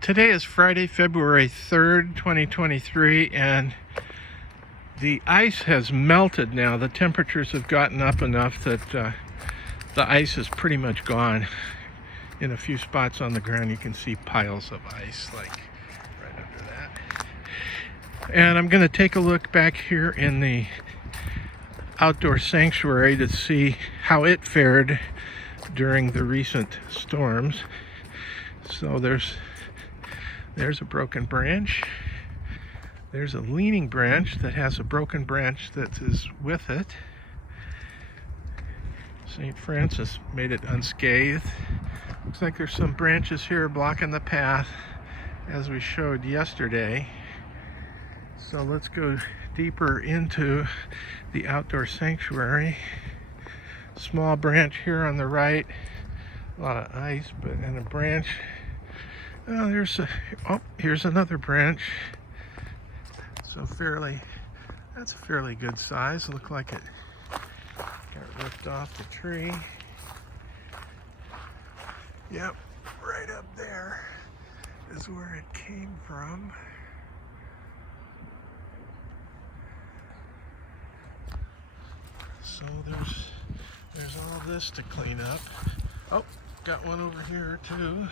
Today is Friday, February 3rd, 2023, and the ice has melted now. The temperatures have gotten up enough that the ice is pretty much gone. In a few spots on the ground, you can see piles of ice, like right under that. And I'm going to take a look back here in the outdoor sanctuary to see how it fared during the recent storms. So there's a broken branch. There's a leaning branch that has a broken branch that is with it. St. Francis made it unscathed. Looks like there's some branches here blocking the path, as we showed yesterday. So let's go deeper into the outdoor sanctuary. Small branch here on the right. A lot of ice, and a branch. Oh, here's another branch. So that's a fairly good size. Looked like it got ripped off the tree. Yep, right up there is where it came from. So there's all this to clean up. Oh, got one over here too.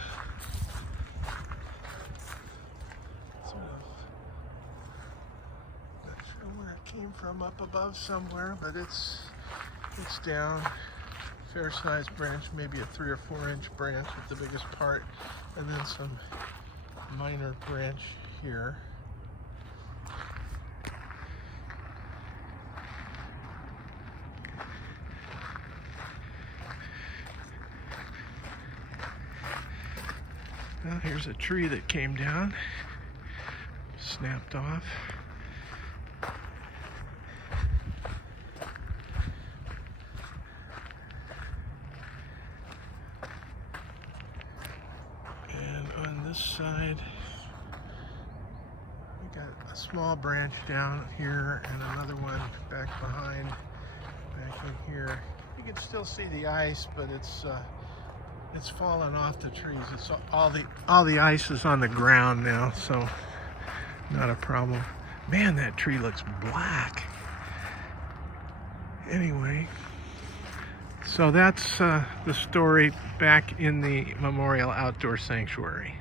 Not sure where it came from, up above somewhere, but it's down. Fair sized branch, maybe a 3 or 4 inch branch with the biggest part, and then some minor branch here. Well, here's a tree that came down, snapped off. And on this side, we got a small branch down here and another one back behind, back in here. You can still see the ice, but it's fallen off the trees. It's all the ice is on the ground now, so not a problem. Man, that tree looks black. Anyway, so that's the story back in the Memorial Outdoor Sanctuary.